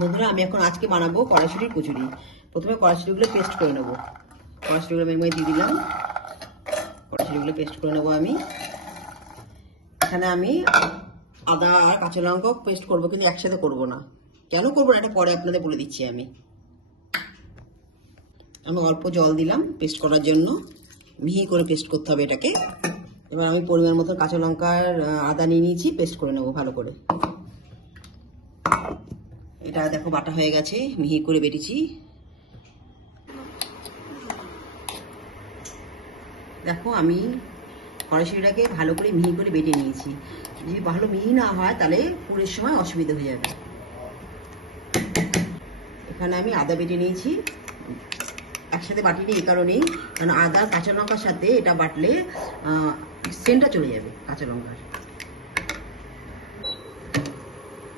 বন্ধুরা, আমি এখন আজকে বানাবো কড়াইশুঁটির কচুরি। প্রথমে কড়াইশুঁটিগুলো পেস্ট করে নেবো। কড়াইশুঁটিগুলো আমি দিয়ে দিলাম। কড়াইশুঁটিগুলো পেস্ট করে নেবো আমি। এখানে আমি আদা আর কাঁচা লঙ্কাও পেস্ট করবো, কিন্তু একসাথে করবো না। কেন করবো না এটা পরে আপনাদের বলে দিচ্ছি। আমি অল্প জল দিলাম পেস্ট করার জন্য। মিহি করে পেস্ট করতে হবে এটাকে। এবার আমি পরিমাণ মতো কাঁচা লঙ্কার আদা নিয়ে নিয়েছি, পেস্ট করে নেবো ভালো করে। এটা দেখো বাটা হয়ে গেছে, মিহি করে বেটেছি। দেখো আমি কড়াইশুঁটিটাকে ভালো করে মিহি করে বেটে নিয়েছি। যদি ভালো মিহি না হয় তাহলে পুরের সময় অসুবিধা হয়ে যাবে। এখানে আমি আদা বেটে নিয়েছি, একসাথে বাটিনি এই কারণেই, কারণ আদা কাঁচা লঙ্কার সাথে এটা বাটলে সেন্টটা চলে যাবে কাঁচা লঙ্কার।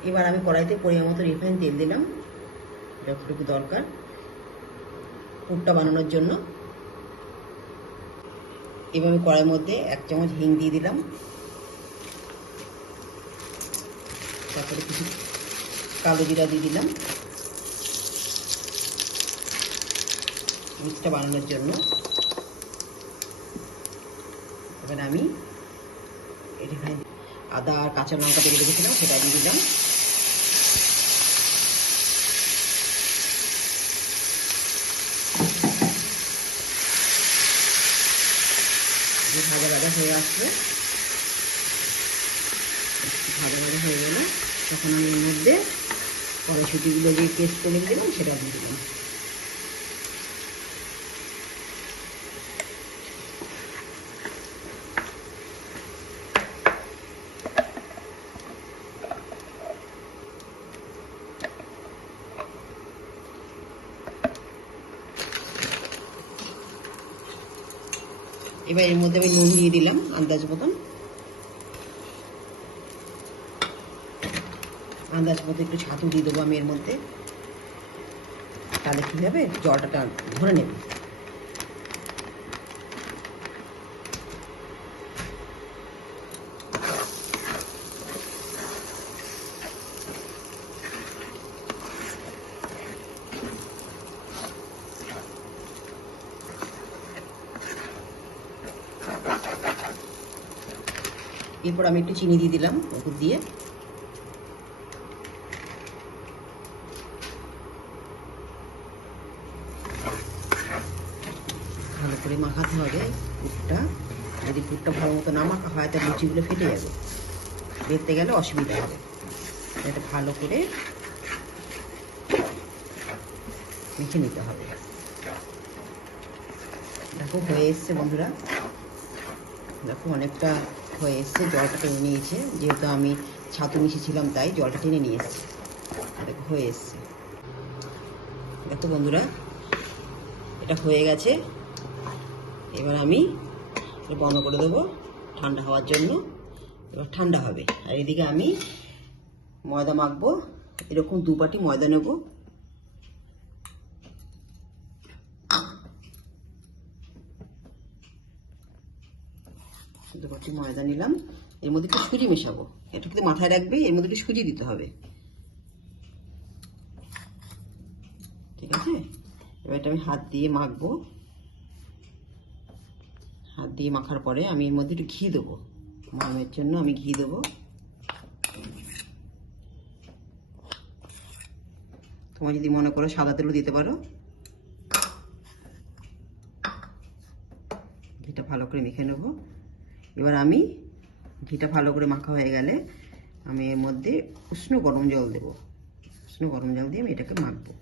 এবার আমি কড়াইতে পরিমাণ মতো রিফাইন তেল দিলাম, যতটুকু দরকার পুরটা বানানোর জন্য। এবার আমি কড়াইয়ের মধ্যে 1 চামচ হিং দিয়ে দিলাম, তারপরে কিছু কালো জিরা দিয়ে দিলাম মিক্সটা বানানোর জন্য। এবার আমি এখানে আদা আর কাঁচা লঙ্কা বেটে রেখেছিলাম সেটা দিয়ে দিলাম। ভাজা ভাজা হয়ে আসবে, ভাজা ভাজা হয়ে গেলে তখন আমি এর মধ্যে কড়াইশুঁটিগুলো যে পেস্ট করে দিলাম সেটা দিয়ে দিলাম। এবার এর মধ্যে আমি নুন দিয়ে দিলাম আন্দাজ মতন। আন্দাজ মতো একটু ছাতু দিয়ে দেবো আমি এর মধ্যে, তাহলে কী হবে জলটা ধরে নেবে। এরপর আমি একটু চিনি দিয়ে দিলাম উপর দিয়ে। ভালো করে মাখাতে হবে পুরটা। যদি পুরটা ভালো মতো না মাখা হয় তাহলে লুচিগুলো ফেটে যাবে, বেরতে গেলে অসুবিধা হবে। এটা ভালো করে মেখে নিতে হবে। দেখো হয়ে এসছে বন্ধুরা, দেখো অনেকটা হয়ে এসছে, জলটা টেনে নিয়েছে, যেহেতু আমি ছাতু মিশিয়েছিলাম তাই জলটা টেনে নিয়ে এসছে। দেখো হয়ে এসছে। দেখো বন্ধুরা এটা হয়ে গেছে। এবার আমি বন্ধ করে দেবো ঠান্ডা হওয়ার জন্য। এবার ঠান্ডা হবে। আর এদিকে আমি ময়দা মাখবো। এরকম 2 বাটি ময়দা নেব। দু বাটি ময়দা নিলাম। এর মধ্যে একটু সুজি মেশাবো। এটা কিন্তু মাথায় রাখবে, এর মধ্যে একটু সুজি দিতে হবে, ঠিক আছে? এবার এটা আমি হাত দিয়ে মাখবো। হাত দিয়ে মাখার পরে আমি এর মধ্যে একটু ঘি দেবো, ময়মের জন্য আমি ঘি দেবো। তোমার যদি মনে করো সাদা তেলও দিতে পারো। ঘিটা ভালো করে মেখে নেব। এবার আমি ঘিটা ভালো করে মাখা হয়ে গেলে আমি এর মধ্যে উষ্ণ গরম জল দেব। উষ্ণ গরম জল দিয়ে আমি এটাকে মাখবো।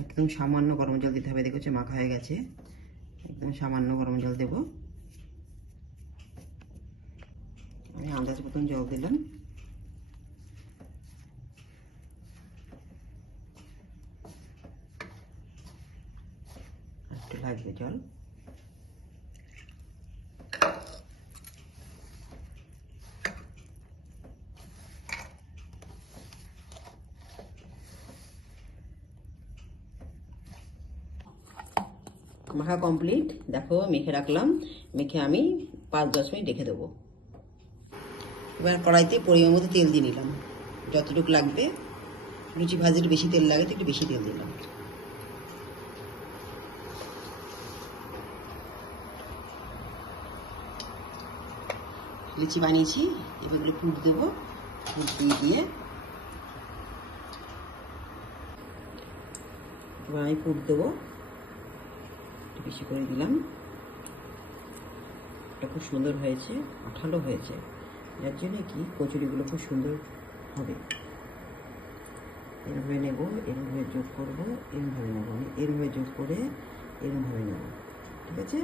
একদম সামান্য গরম জল দিতে হবে। দেখো মাখা হয়ে গেছে, একদম সামান্য গরম জল দেব। আমি আন্দাজ মতন জল দিলাম। একটু লাগবে জল। মাখা কমপ্লিট। দেখো মেখে রাখলাম। মেখে আমি 5-10 মিনিট রেখে দেবো। এবার কড়াইতে পরিমাণ মতো তেল দিয়ে নিলাম, যতটুকু লাগবে। লুচি ভাজির বেশি তেল লাগে তো একটু বেশি তেল দিলাম। লুচি বানিয়েছি, এবার এগুলো পুর দেবো। পুর দিয়ে এবার আমি পুর দেবো, একটু বেশি করে দিলাম। এটা খুব সুন্দর হয়েছে, আঠালো হয়েছে, যার জন্য কি কচুরিগুলো খুব সুন্দর হবে। এরমভাবে নেবো, এরমভাবে যোগ করবো, এরমভাবে নেবো, এরমভাবে যোগ করে এরমভাবে নেবো, ঠিক আছে?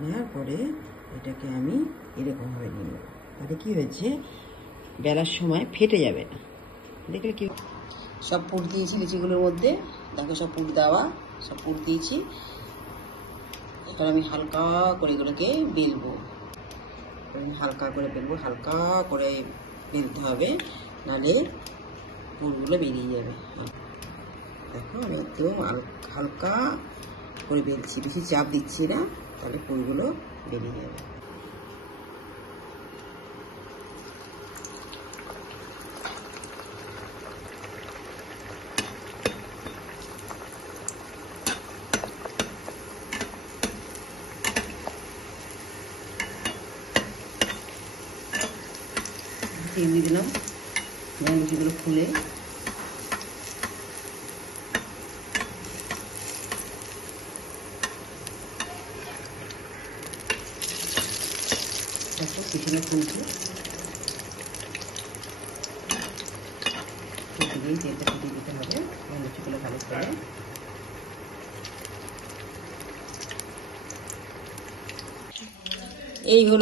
নেওয়ার পরে এটাকে আমি এরকমভাবে নিয়ে নেবো। তাহলে কী হয়েছে, বেলার সময় ফেটে যাবে না। দেখলে কি সব পুর দিয়েছি লুচিগুলোর মধ্যে, দেখো সব পুর দেওয়া, সব পুর দিয়েছি। এবার আমি হালকা করে এগুলোকে বেলবো, হালকা করে বেলবো, হালকা করে বেলতে হবে, নাহলে পুরগুলো বেরিয়ে যাবে। দেখো আমি একদম হালকা করে বেলছি, বেশি চাপ দিচ্ছি না, তাহলে পুরগুলো বেরিয়ে যাবে। তেল দিয়ে দিলাম, লুচিগুলো খুলে পিছনে ফুলছে, দিয়ে তেলটা ফুটিয়ে দিতে হবে লুচিগুলো ভালো করে। এই হলো